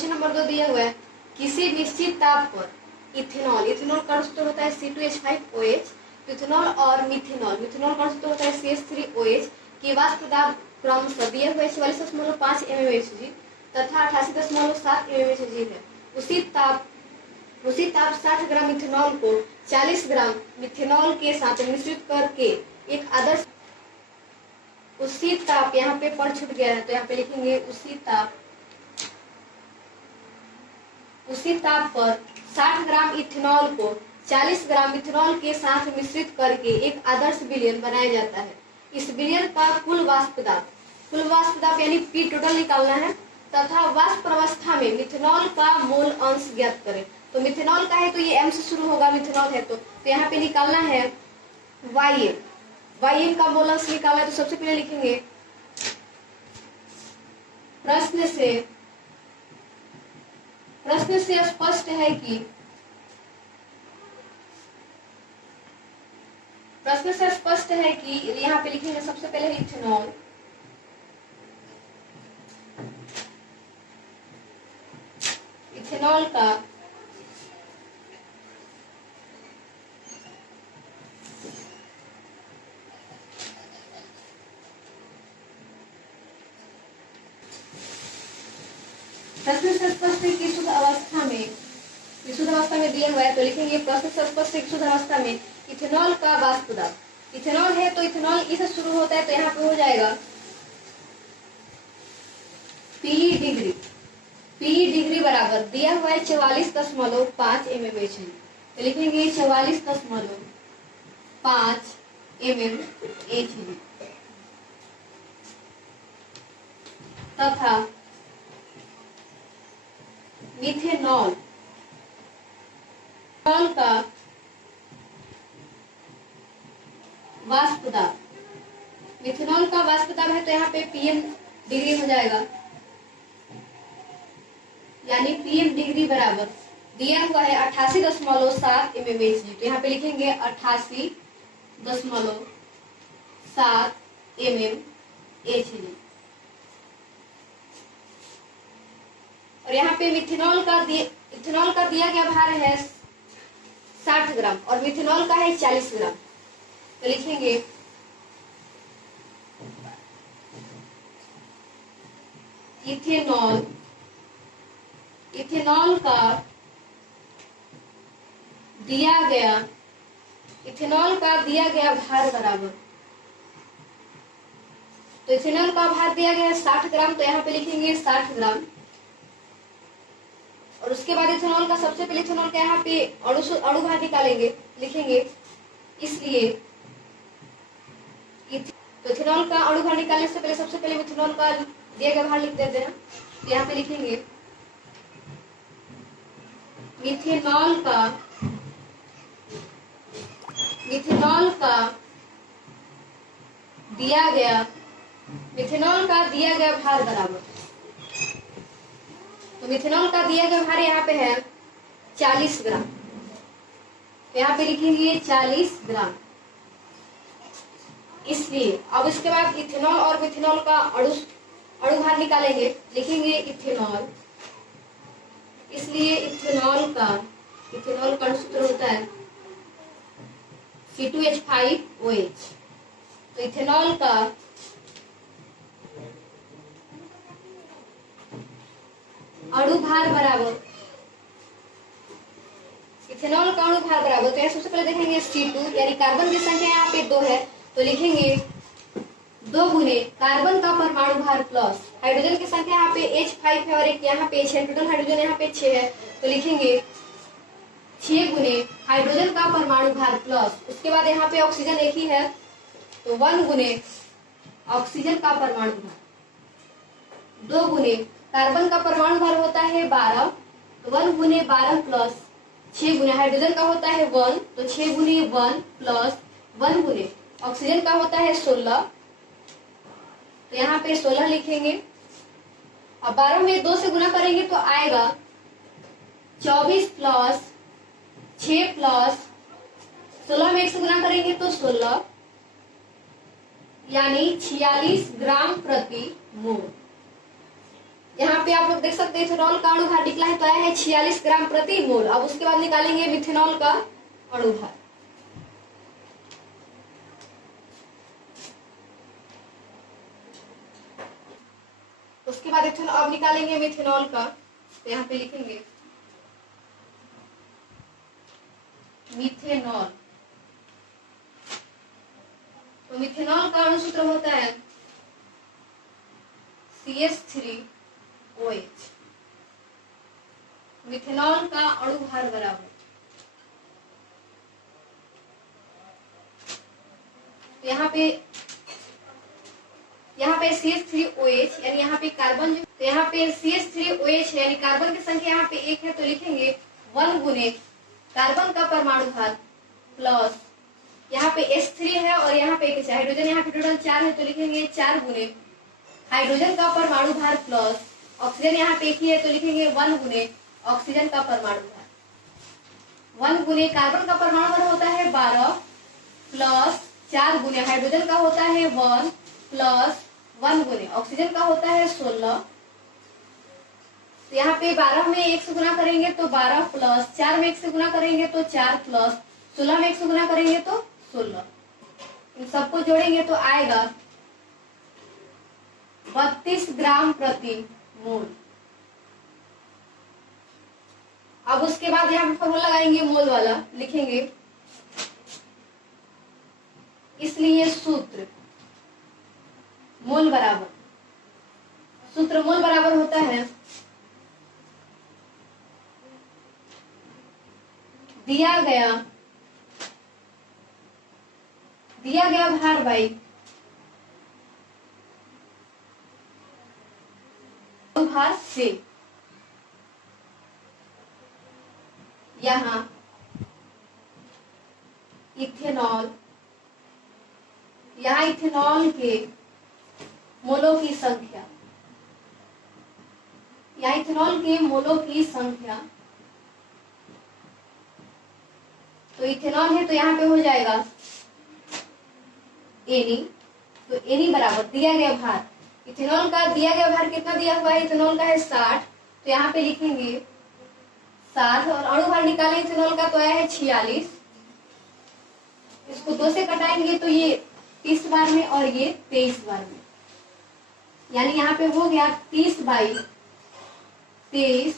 Question number 2 दिया हुआ है, किसी निश्चित ताप पर इथेनॉल, इथेनॉल का सूत्र होता है C2H5OH, इथेनॉल और मिथेनॉल, मिथेनॉल का सूत्र होता है CH3OH की वाष्प दाब क्रमशः दिया हुआ है 44.5 mmHg तथा 88.7 mmHg है। उसी ताप 60 ग्राम इथेनॉल को 40 ग्राम मिथेनॉल के साथ मिश्रित करके एक आदर्श, उसी ताप, यहाँ पे पर छूट गया है तो यहाँ पे लिखेंगे उसी ताप पर 60 ग्राम इथेनॉल को 40 ग्राम मिथेनॉल के साथ मिश्रित करके एक आदर्श विलयन बनाया जाता है। इस विलयन का कुल वाष्प दाब यानी पी टोटल निकालना है तथा वाष्प अवस्था में मिथेनॉल का मोल अंश ज्ञात करें। तो मिथेनॉल का है तो ये एम से शुरू होगा, मिथेनॉल है तो यहाँ पे निकालना है YM का मोल अंश निकालना है। तो सबसे पहले लिखेंगे प्रश्न से स्पष्ट है कि यहाँ पे लिखेंगे सबसे पहले इथेनॉल, इथेनॉल का प्रश्न से स्पष्ट है कि शुद्ध अवस्था में दिया हुआ है तो लिखेंगे प्रश्न से स्पष्ट है कि शुद्ध अवस्था में इथेनॉल का वाष्प दाब, इथेनॉल है तो इथेनॉल ई से शुरू होता है तो यहाँ पे हो जाएगा पी डिग्री बराबर दिया हुआ है 44.5 mmHg तो लिखेंगे 44.5 mmHg तथा मिथेनॉल का वाष्प दाब, मिथेनॉल का वाष्प दाब है तो यहाँ पे PM डिग्री हो जाएगा, यानी PM डिग्री बराबर दिया हुआ है 88.7 mmHg तो यहाँ पे लिखेंगे 88.7 mmHg और यहाँ पे इथेनॉल का दिया गया भार है 60 ग्राम और मिथेनॉल का है 40 ग्राम तो लिखेंगे इथेनॉल का दिया गया भार बराबर, तो इथेनॉल का भार दिया गया है 60 ग्राम तो यहाँ पे लिखेंगे 60 ग्राम और उसके बाद इथेनॉल का सबसे पहले इथेनॉल का यहाँ पे अणु भार निकालेंगे, लिखेंगे इसलिए तो इथेनॉल का अणु भार निकालने से पहले सबसे पहले इथेनॉल का दिया गया भार लिख देते हैं तो यहाँ पे लिखेंगे मिथेनॉल का दिया गया भार बराबर, तो मिथेनॉल का दिया गया भार यहाँ पे है 40 ग्राम तो यहाँ पे लिखेंगे 40 ग्राम। इसलिए अब इसके बाद इथेनॉल और मिथेनॉल का अणु भार निकालेंगे, लिखेंगे इथेनॉल, इसलिए इथेनॉल का सूत्र होता है C2H5OH तो इथेनॉल का अणु भार बराबर तो यहाँ सबसे पहले देखेंगे C2 यानी कार्बन की संख्या यहाँ पे 2 है तो लिखेंगे 2 गुने कार्बन का परमाणु भार प्लस हाइड्रोजन की संख्या यहाँ पे H5 है और एक यहाँ पे H है, टोटल हाइड्रोजन यहाँ पे 6 है तो लिखेंगे 6 गुने हाइड्रोजन का परमाणु भार प्लस, उसके बाद यहाँ पे ऑक्सीजन एक ही है तो 1 गुने ऑक्सीजन का परमाणु भार, 2 गुने कार्बन का परमाणु भार होता है 12 तो 1 गुने 12 प्लस 6 गुने हाइड्रोजन का होता है 1 तो 6 गुने 1 प्लस 1 गुने ऑक्सीजन का होता है 16 तो यहाँ पे 16 लिखेंगे। अब 12 में 2 से गुना करेंगे तो आएगा 24 प्लस 6 प्लस 16 में 1 से गुना करेंगे तो 16 यानी 46 ग्राम प्रति मोल। यहाँ पे आप लोग देख सकते हैं इथेनॉल का अणु भार निकला है तो आया है 46 ग्राम प्रति मोल। अब उसके बाद निकालेंगे मिथेनॉल का अणु भार। उसके बाद अब निकालेंगे मिथेनॉल का, तो यहाँ पे लिखेंगे मिथेनॉल। तो मिथेनॉल का अणु सूत्र होता है CH3OH। मिथेनॉल का अणु भार बराबर, तो यहाँ पे CH3OH यानी यहाँ पे कार्बन, तो यहाँ पे CH3OH है यानी कार्बन की संख्या यहाँ पे 1 है तो लिखेंगे 1 गुने कार्बन का परमाणु भार प्लस यहाँ पे H3 है और यहाँ पे एक हाइड्रोजन, यहाँ पे टोटल 4 है तो लिखेंगे 4 गुने हाइड्रोजन का परमाणु भार प्लस ऑक्सीजन यहाँ पे 1 ही है तो लिखेंगे 1 गुने ऑक्सीजन का परमाणु भार। 1 गुने कार्बन का परमाणु भार होता है 12 प्लस 4 गुने हाइड्रोजन का होता है 1 प्लस 1 गुने ऑक्सीजन का होता है 16। तो यहाँ पे 12 में 1 से गुना करेंगे तो 12 प्लस 4 में 1 से गुना करेंगे तो 4 प्लस 16 में 1 से गुना करेंगे तो 16। इन सबको जोड़ेंगे तो आएगा 32 ग्राम प्रति मोल। अब उसके बाद यहाँ पे फॉर्मूला लगाएंगे मोल वाला, लिखेंगे इसलिए सूत्र मोल बराबर, सूत्र मोल बराबर होता है दिया गया भार बाई भार से। यहाँ इथेनॉल के मोलों की संख्या, तो इथेनॉल है तो यहाँ पे हो जाएगा एनी, तो एनी बराबर दिया गया भार, इथेनॉल का दिया गया भार कितना दिया हुआ है, इथेनॉल का है 60 तो यहाँ पे लिखेंगे 60 और अणु भार निकाले इथेनॉल का तो आया है 46। इसको 2 से कटाएंगे तो ये 30 बार में और ये 23 बार में, यानी यहाँ पे हो गया 30/23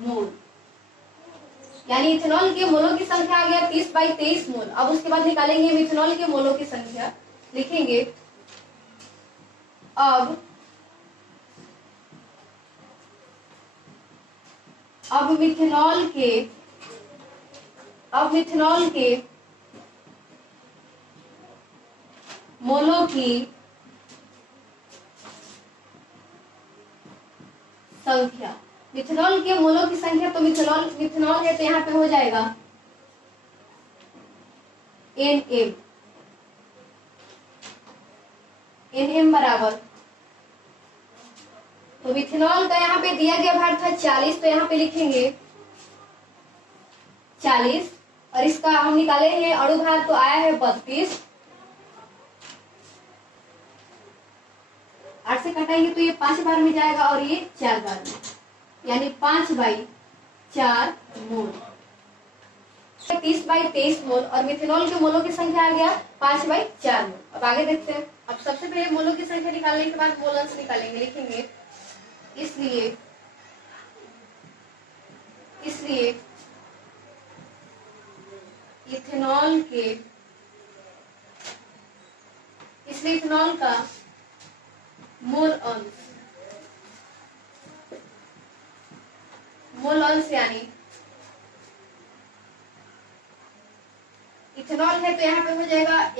मोल, यानी इथेनॉल के मोलों की संख्या आ गया 30/23 मोल। अब उसके बाद निकालेंगे मिथेनॉल के मोलों की संख्या, लिखेंगे अब मिथेनॉल के मोलों की संख्या, मिथेनॉल के मोलों की संख्या, तो मिथेनॉल है तो यहाँ पे हो जाएगा NM बराबर, तो मिथेनॉल का यहाँ पे दिया गया भार था 40 तो यहाँ पे लिखेंगे 40 और इसका हम निकाले हैं अणु भार तो आया है 32। 8 से कटाएंगे तो ये 5 बार में जाएगा और ये 4 बार में, यानी 5/4 मोल, 30/23 मोल और मिथेनॉल के मोलों की संख्या आ गया 5/4 मोल। अब आगे देखते हैं। अब सबसे पहले मोलों की संख्या निकालने के बाद मोल अंश निकालेंगे, लिखेंगे इसलिए इथेनॉल का मोल अंश यानी इथेनॉल है तो यहाँ पे हो जाएगा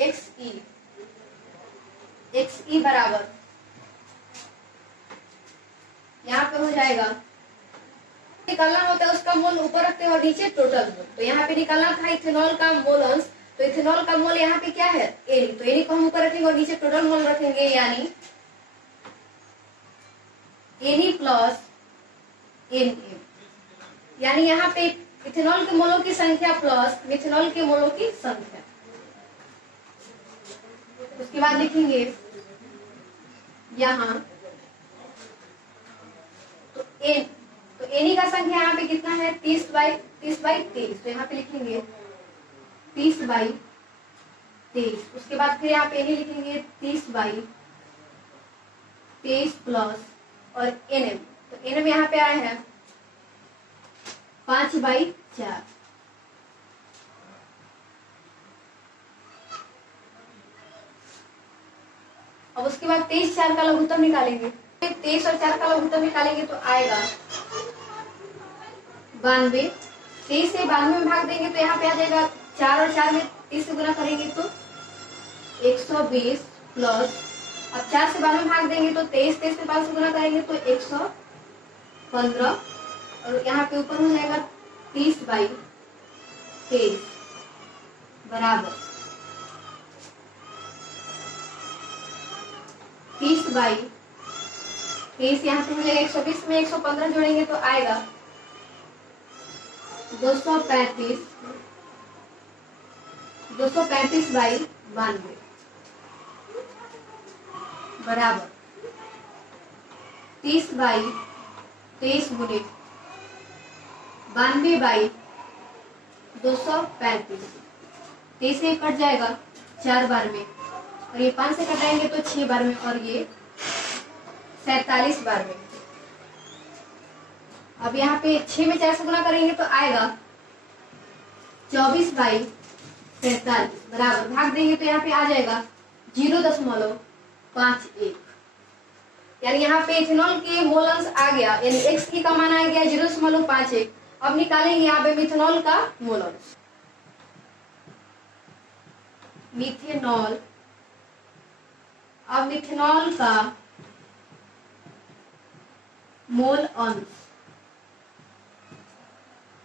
XE बराबर, यहाँ पे हो जाएगा, निकालना होता है उसका मोल ऊपर रखते हैं और नीचे टोटल मोल, तो यहाँ पे निकालना था इथेनॉल का मोल अंश, तो इथेनॉल का मोल यहाँ पे क्या है एनी, तो एनी को हम ऊपर रखेंगे और नीचे टोटल मोल रखेंगे, यानी एनी प्लस एनएम, यानी यहाँ पे इथेनॉल के मोलों की संख्या प्लस मिथेनॉल के मोलों की संख्या। उसके बाद लिखेंगे यहाँ एन, तो एनी का संख्या यहाँ पे कितना है 30/23, तो यहाँ पे लिखेंगे 30/23। उसके बाद फिर यहाँ पे एनी लिखेंगे 30/23 प्लस और एनएम, तो एनएम यहाँ पे आया है 5/4। अब उसके बाद 23/4 का लघुत्तम निकालेंगे। 23 और 4 का लघुत्तम निकालेंगे तो आएगा 92। 23 से 92 में भाग देंगे तो यहाँ पे आ जाएगा 4 और 4 में 30 से गुना करेंगे तो 120 प्लस, अब 4 से 92 में भाग देंगे तो 23 में 5 से गुना करेंगे तो 115, और यहाँ पे ऊपर हो जाएगा 30/23 बराबर 30/23, यहाँ पे हो जाएगा 120 में 115 जोड़ेंगे तो आएगा 235/92 बराबर 30/23 गुने 92/235। 30 से कट जाएगा 4 बार में, और ये 5 से कटाएंगे तो 6 बार में, और ये 47 बार में। अब यहाँ पे 6 में 4 से गुना करेंगे तो आएगा 24/47 बराबर, भाग देंगे तो यहाँ पे आ जाएगा 0.51, यानी यहाँ पे इथेनॉल के मोल अंश आ गया, यानी x की का मान आ गया 0.51। अब निकालेंगे यहाँ पे मिथेनॉल का मोल अंश। मिथेनॉल, अब मिथेनॉल का मोल अंश,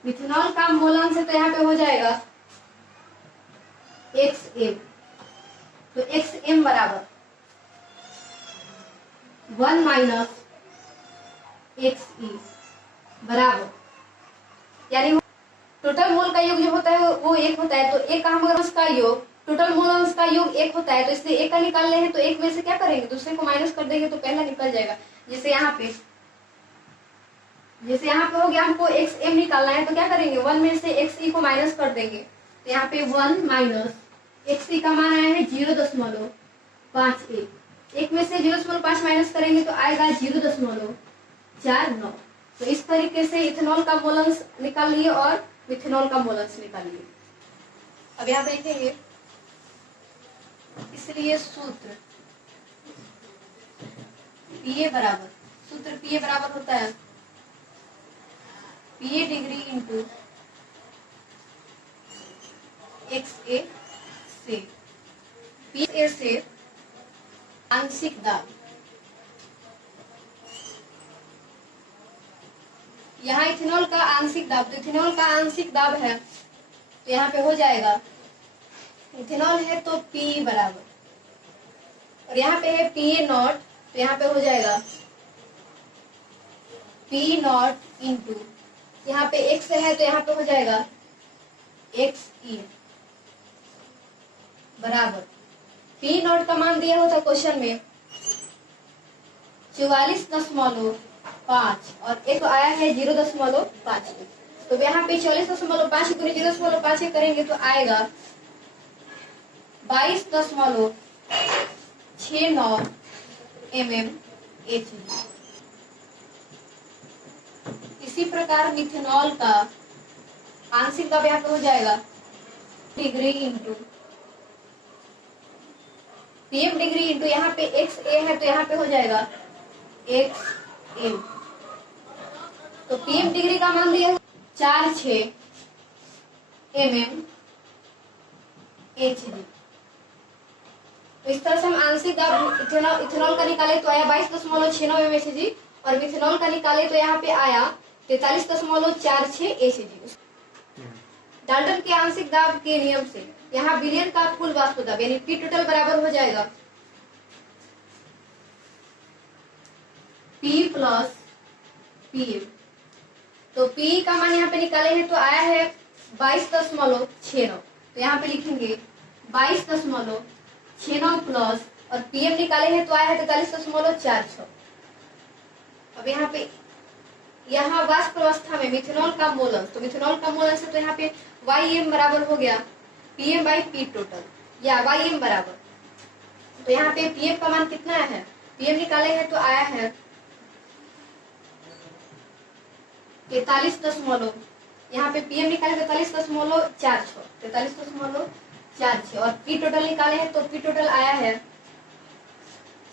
मिथेनॉल का मोल अंश है तो यहाँ पे हो जाएगा XM, तो XM बराबर 1 माइनस XE बराबर, यानी टोटल मोल का योग जो होता है वो 1 होता है, तो एक काम अगर उसका योग टोटल मोल अंश का योग 1 होता है, तो इसलिए 1 का निकालने हैं तो 1 में से क्या करेंगे, दूसरे को माइनस कर देंगे तो पहला निकल जाएगा। जैसे यहाँ पे हो गया, हमको XM निकालना है तो क्या करेंगे, 1 में से XE को माइनस कर देंगे, तो यहाँ पे 1 माइनस XE का मान आया है 0.51। 1 में से 0.5 माइनस करेंगे तो आएगा 0.49। तो इस तरीके से इथेनॉल का मोल अंश निकाल लिए और मिथेनॉल का मोल अंश निकाल लिए। अब यहाँ देखेंगे, इसलिए सूत्र PA बराबर होता है PA डिग्री इंटू XA से, PA से आंशिक दाब, यहाँ इथेनॉल का आंशिक दाब, तो इथेनॉल का आंशिक दाब है तो यहाँ पे हो जाएगा, इथेनॉल है तो P बराबर, और यहाँ पे है PA नॉट, तो यहाँ पे हो जाएगा P नॉट इंटू, यहाँ पे X है तो यहाँ पे हो जाएगा XE बराबर, P नॉट का मान दिया होता क्वेश्चन में 44.5 और एक आया है 0.5, तो यहाँ पे 44.5 गुने 0.5 करेंगे तो आएगा 22.69 mmHg। इसी प्रकार मिथेनॉल का आंशिक दाब यहाँ पे हो जाएगा degree into PM degree into, यहाँ पे XA है तो यहाँ पे हो जाएगा XM, तो PM डिग्री का मान दिया 46 mmHg। तो इस तरह से हम आंशिक दाब इथेनॉल का निकाले तो आया 22.69 mmHg, और मिथेनॉल का निकाले तो यहाँ पे आया 43.46 Hg। डाल्टन के आंशिक दाब के नियम से यहाँ विलयन का कुल वाष्प दाब यानी P टोटल बराबर हो जाएगा P प्लस PM, तो P का मान यहाँ पे निकाले हैं तो आया है 22.69, तो यहाँ पे लिखेंगे 22.69 प्लस, और PM निकाले हैं तो आया है 43.46। अब यहाँ पे यहाँ वाष्प अवस्था में मिथेनॉल का मोलंश, तो मिथेनॉल का मोलंश है तो यहाँ पे Ym बराबर हो गया Pm बाई पी टोटल, या Ym बराबर, तो यहाँ पे Pm का मान कितना है, Pm निकाले हैं तो आया है 43., यहाँ पे Pm निकाले 43.46 और पी टोटल निकाले हैं तो पी टोटल आया है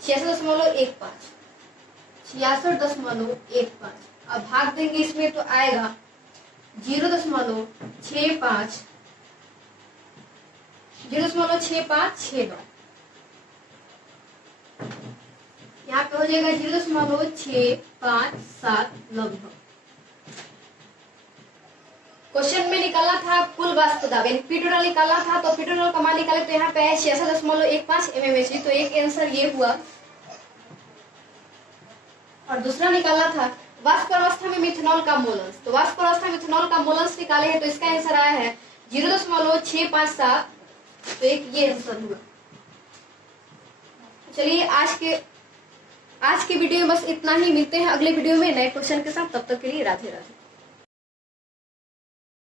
66.15। अब भाग देंगे इसमें तो आएगा 0.6569, यहाँ पे हो जाएगा 0.657 लगभग। क्वेश्चन में निकालना था कुल वाष्प दाब, यानी पी टोटल निकालना था, तो पी टोटल का मान निकाले तो यहाँ पे है 66.15 mmHg, तो एक आंसर ये हुआ। और दूसरा निकालना था वाष्प अवस्था में मिथेनॉल का मोलंश, तो वाष्प अवस्था में मिथेनॉल का मोलंश निकाले हैं तो इसका आंसर आया है 0.657, तो एक ये आंसर हुआ। चलिए आज के वीडियो में बस इतना ही, मिलते हैं अगले वीडियो में नए क्वेश्चन के साथ, तब तक के लिए राधे राधे।